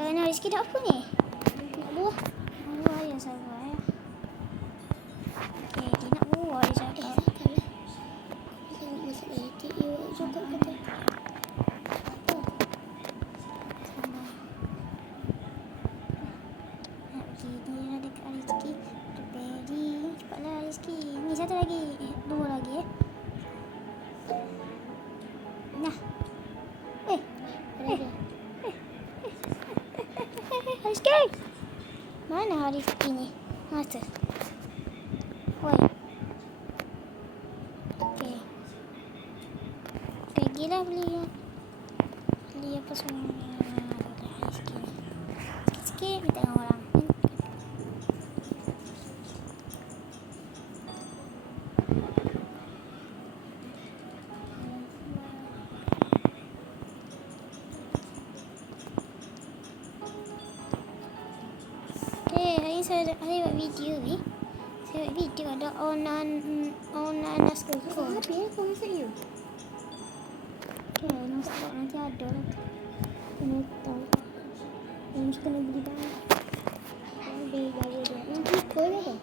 Kerana rezeki dah apa ni? Nak buah. Buah yang sabar ya. Okay, dia nak buah dia cakap. Masak juga kata. Nak pergi ni ada rezeki. Beri. Cepatlah rezeki. Ni satu lagi. Mana Rizki ni? Masa. Woi. Okey. Pergilah beli beli apa semua. Rizki ni. Sikit-sikit dengan orang. Video ni. Buat video ada onan onanas kuku. Tapi ya, kau masak you. Okay, nak stok nanti ada lah. Kena tahu. Yang mesti kena beli banyak. Ada bawa dia. Yang buka dia apa?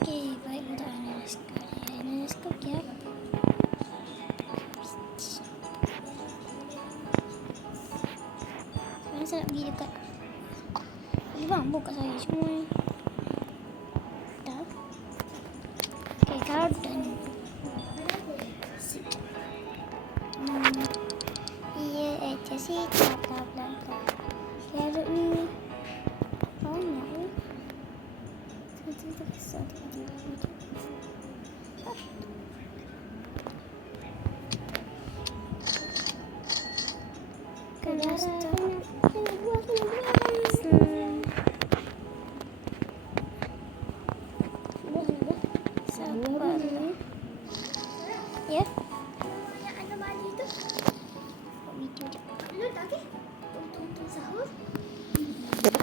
Okay, baik untuk kau okay apa? Sekarang saya nak pergi dekat Pergi bambu kat saya semua ni Dah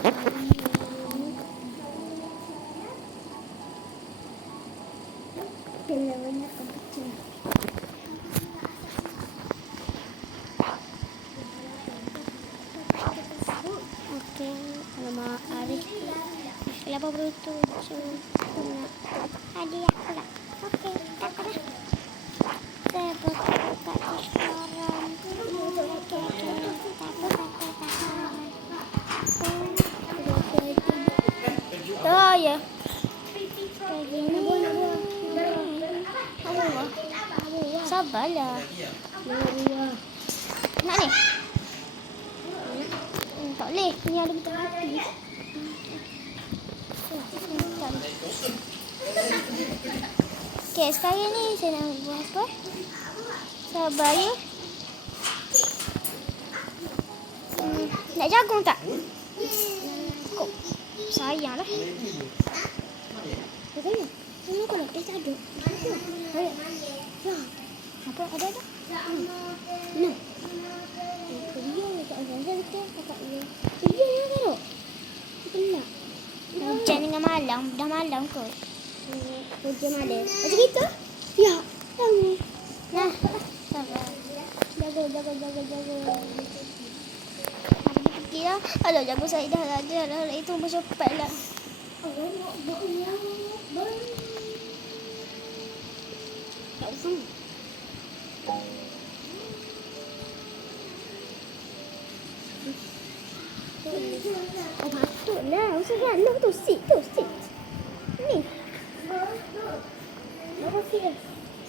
Okey, alamak Arif. Kenapa nak hadiah pula? Okey, tak apa dah. Saya buka buka tu sekarang. Okey, okey. Tak apa, tak apa, tak apa. Oh, ya. Kayak gini. Apa? Sabarlah. Nak ni? Hmm, tak boleh. Ni ada betul hati. Okey, sekarang ni saya nak buat apa? Sabar ya. Hmm, nak jagung tak? Kok sayang lah. Katanya, ini kau nak kisah ada. Ayah. Ya. Apa ada ada? Nah. Dia tak ada kita kakak dia. Dia yang taruh. Benar. Hujan dengan malam. Dah malam kot. Hujan malam. Macam kita? Ya. Tahu. Nah. Sabar. Jaga, jaga, jaga, jaga. Aku pergi lah. Alah, jago saya dah ada. Alah, itu bercepat lah. Tak usah. เอามาตัวแล้วสักอย่างเลือกตัวสีตัวสีนี่แล้วก็สี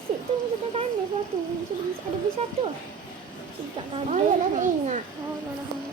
สีนี้นี่นี่นอ๋นั่นี่นะค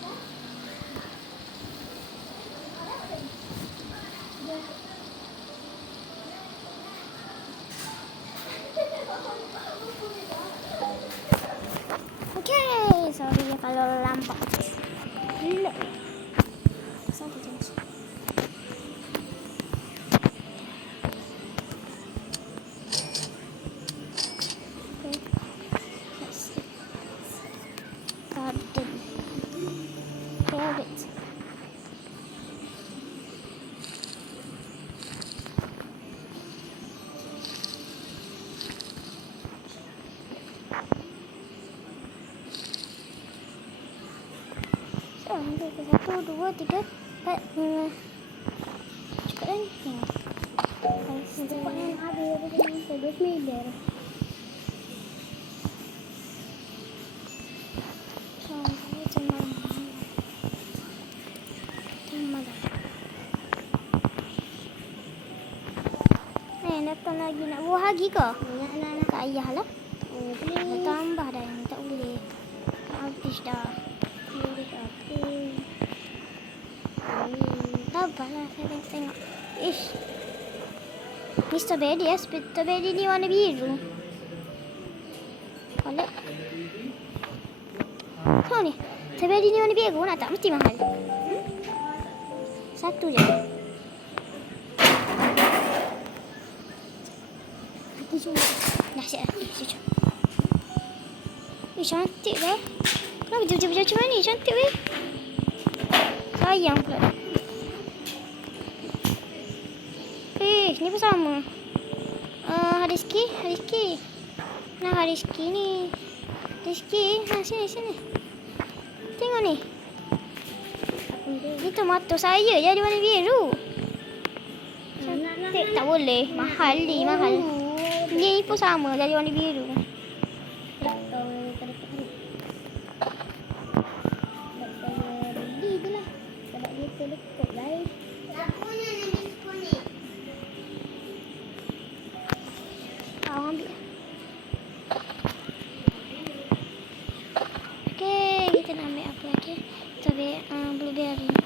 Ke satu, dua, tiga, empat, lima. Cepat kan? Tengok. Cepat kan habis? Sebab meter. Cuma Cuma dah. Eh, lagi nak buah lagi ke? Banyak lah nak. Tak payah lah. Oh, tambah dah tak boleh. Habis dah. Habis apa? Sabarlah saya tengok. tengok. Ish. Ni strawberry ya. Strawberry ni warna biru. Boleh. So ni. Strawberry ni warna biru nak tak? Mesti mahal. Satu je. Aku cuma. Dah siap dah. Eh, cantik dah. Kenapa jauh-jauh macam ni? Cantik weh. Sayang pula. Ni pun sama. Uh, Hariski, Hariski. Nah, Hariski ni. Hariski, ha sini sini. Tengok ni. Ni tomato saya jadi warna biru. Cantik tak boleh. Mahal ni, mahal. Ni pun sama jadi warna biru. Uh, blueberry.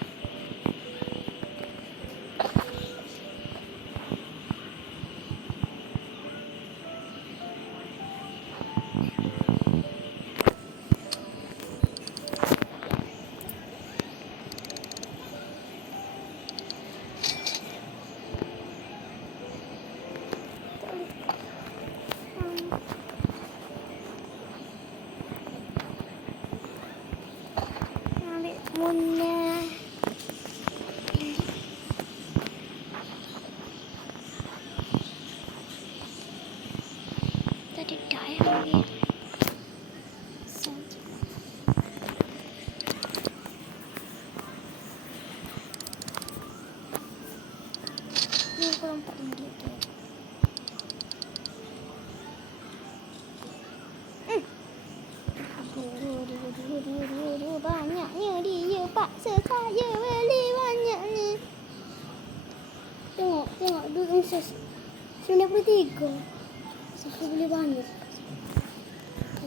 Sembilan puluh tiga. Saya beli banyak.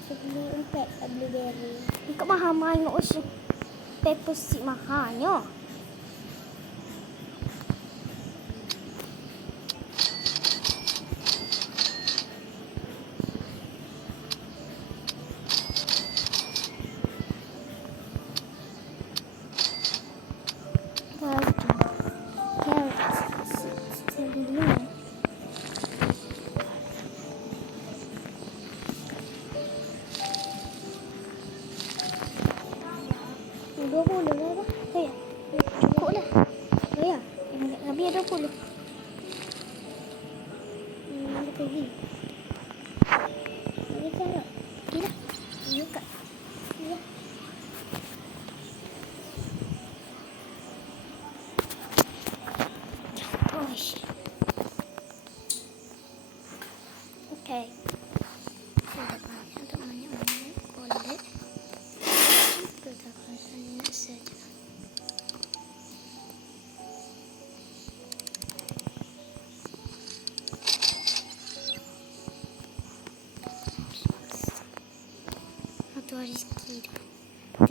Saya beli empat blueberry. Ikut mahal banyak usia. Paper seed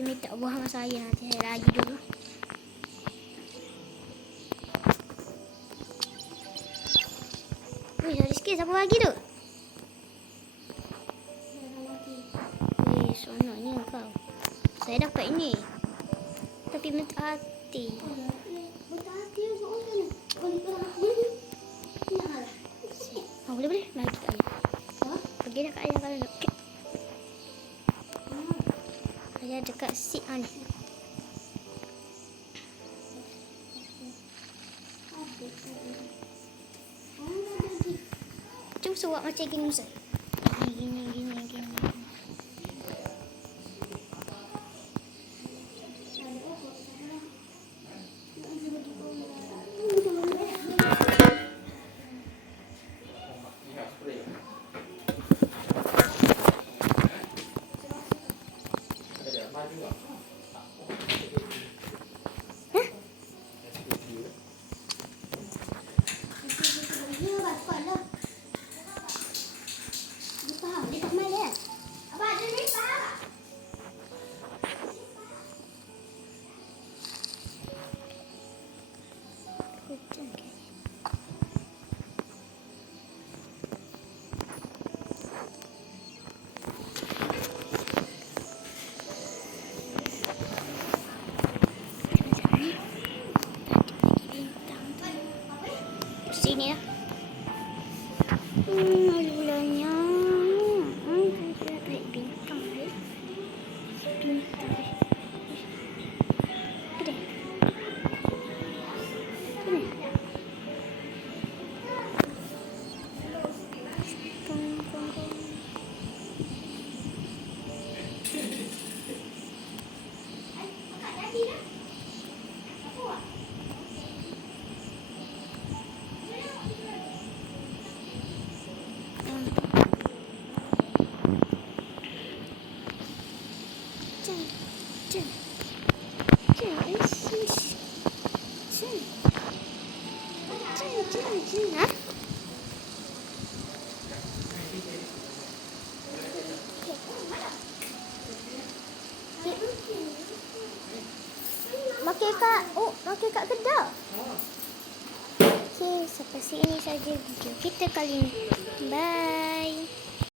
minta buah sama saya nanti saya lagi dulu. Wih, ada sikit siapa lagi tu? Eh, seronoknya kau. Saya dapat ini. Tapi minta hati. Ni. Boleh boleh. Mari kita ayah. Pergi dah kat ayah kalau nak. Ayah dekat seat ah, ni. Cuma suap macam gini Ustaz. Gini, gini. Kat, oh, makin kat kedai. Okey, sampai sini saja video kita kali ini. Bye.